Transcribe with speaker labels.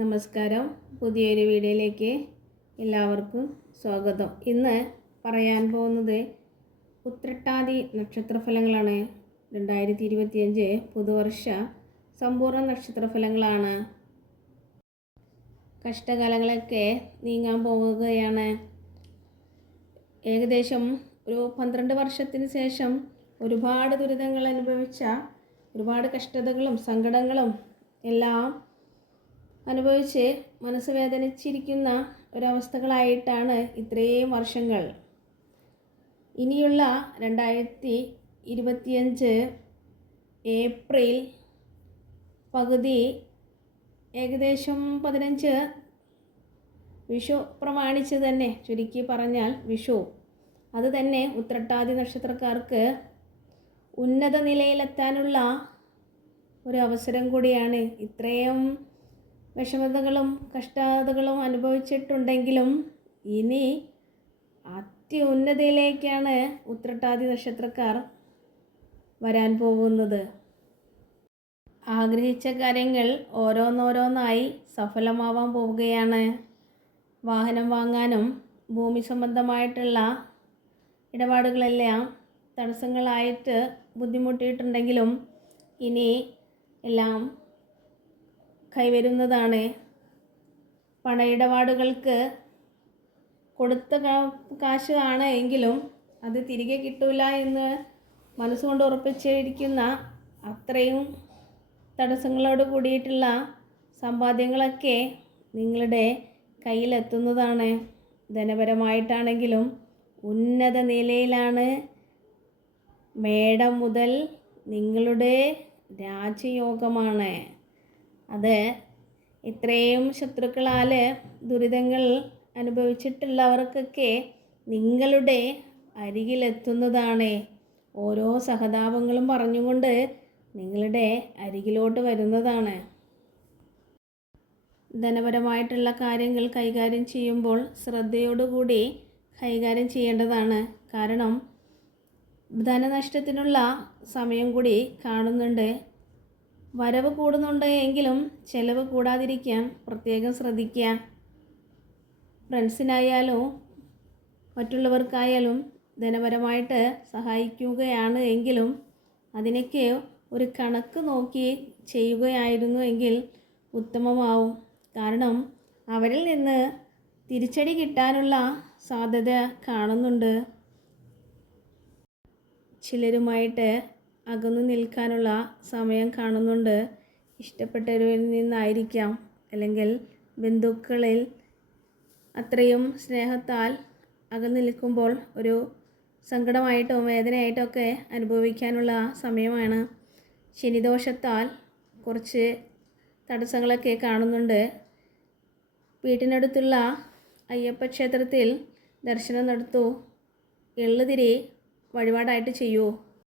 Speaker 1: നമസ്കാരം പുതിയൊരു വീഡിയോയിലേക്ക് എല്ലാവർക്കും സ്വാഗതം ഇന്ന് പറയാൻ പോകുന്നത് ഉത്രട്ടാതി നക്ഷത്രഫലങ്ങളാണ് രണ്ടായിരത്തി ഇരുപത്തിയഞ്ച് പുതുവർഷ സമ്പൂർണ്ണ നക്ഷത്രഫലങ്ങളാണ് കഷ്ടകാലങ്ങളൊക്കെ നീങ്ങാൻ പോവുകയാണ് ഏകദേശം ഒരു പന്ത്രണ്ട് വർഷത്തിന് ശേഷം ഒരുപാട് ദുരിതങ്ങൾ അനുഭവിച്ച ഒരുപാട് കഷ്ടതകളും സങ്കടങ്ങളും എല്ലാം അനുഭവിച്ച് മനസ്സ് വേദനിച്ചിരിക്കുന്ന ഒരവസ്ഥകളായിട്ടാണ് ഇത്രയും വർഷങ്ങൾ ഇനിയുള്ള രണ്ടായിരത്തി ഇരുപത്തിയഞ്ച് ഏപ്രിൽ പകുതി ഏകദേശം പതിനഞ്ച് വിഷു പ്രമാണിച്ച് തന്നെ ചുരുക്കി പറഞ്ഞാൽ വിഷു അത് തന്നെ ഉത്രട്ടാദി നക്ഷത്രക്കാർക്ക് ഉന്നത നിലയിലെത്താനുള്ള ഒരു അവസരം കൂടിയാണ് ഇത്രയും വിഷമതകളും കഷ്ടതകളും അനുഭവിച്ചിട്ടുണ്ടെങ്കിലും ഇനി അത്യുന്നതയിലേക്കാണ് ഉത്രട്ടാതി നക്ഷത്രക്കാർ വരാൻ പോകുന്നത് ആഗ്രഹിച്ച കാര്യങ്ങൾ ഓരോന്നോരോന്നായി സഫലമാവാൻ പോവുകയാണ് വാഹനം വാങ്ങാനും ഭൂമി സംബന്ധമായിട്ടുള്ള ഇടപാടുകളെല്ലാം തടസ്സങ്ങളായിട്ട് ബുദ്ധിമുട്ടിയിട്ടുണ്ടെങ്കിലും ഇനി എല്ലാം കൈവരുന്നതാണ് പണ ഇടപാടുകൾക്ക് കൊടുത്ത കാശ് ആണ് എങ്കിലും അത് തിരികെ കിട്ടൂല എന്ന് മനസ്സുകൊണ്ട് ഉറപ്പിച്ചിരിക്കുന്ന അത്രയും തടസ്സങ്ങളോട് കൂടിയിട്ടുള്ള സമ്പാദ്യങ്ങളൊക്കെ നിങ്ങളുടെ കയ്യിലെത്തുന്നതാണ് ധനപരമായിട്ടാണെങ്കിലും ഉന്നത നിലയിലാണ് മേടം മുതൽ നിങ്ങളുടെ രാജയോഗമാണ് അത് ഇത്രയും ശത്രുക്കളാൽ ദുരിതങ്ങൾ അനുഭവിച്ചിട്ടുള്ളവർക്കൊക്കെ നിങ്ങളുടെ അരികിലെത്തുന്നതാണ് ഓരോ സഹതാപങ്ങളും പറഞ്ഞുകൊണ്ട് നിങ്ങളുടെ അരികിലോട്ട് വരുന്നതാണ് ധനപരമായിട്ടുള്ള കാര്യങ്ങൾ കൈകാര്യം ചെയ്യുമ്പോൾ ശ്രദ്ധയോടുകൂടി കൈകാര്യം ചെയ്യേണ്ടതാണ് കാരണം ധനനഷ്ടത്തിനുള്ള സമയം കൂടി കാണുന്നുണ്ട് വരവ് കൂടുന്നുണ്ട് എങ്കിലും ചിലവ് കൂടാതിരിക്കാൻ പ്രത്യേകം ശ്രദ്ധിക്കുക ഫ്രണ്ട്സിനായാലോ മറ്റുള്ളവർക്കായാലും ധനപരമായിട്ട് സഹായിക്കുകയാണ് എങ്കിലും അതിനൊക്കെ ഒരു കണക്ക് നോക്കി ചെയ്യുകയായിരുന്നു എങ്കിൽ ഉത്തമമാവും കാരണം അവരിൽ നിന്ന് തിരിച്ചടി കിട്ടാനുള്ള സാധ്യത കാണുന്നുണ്ട് ചിലരുമായിട്ട് അകന്നു നിൽക്കാനുള്ള സമയം കാണുന്നുണ്ട് ഇഷ്ടപ്പെട്ടവരിൽ നിന്നായിരിക്കാം അല്ലെങ്കിൽ ബന്ധുക്കളിൽ അത്രയും സ്നേഹത്താൽ അകന്നു നിൽക്കുമ്പോൾ ഒരു സങ്കടമായിട്ടോ വേദനയായിട്ടോ ഒക്കെ അനുഭവിക്കാനുള്ള സമയമാണ് ശനിദോഷത്താൽ കുറച്ച് തടസ്സങ്ങളൊക്കെ കാണുന്നുണ്ട് വീട്ടിനടുത്തുള്ള അയ്യപ്പ ക്ഷേത്രത്തിൽ ദർശനം നടത്തൂ എള്ളുതിരി വഴിപാടായിട്ട് ചെയ്യൂ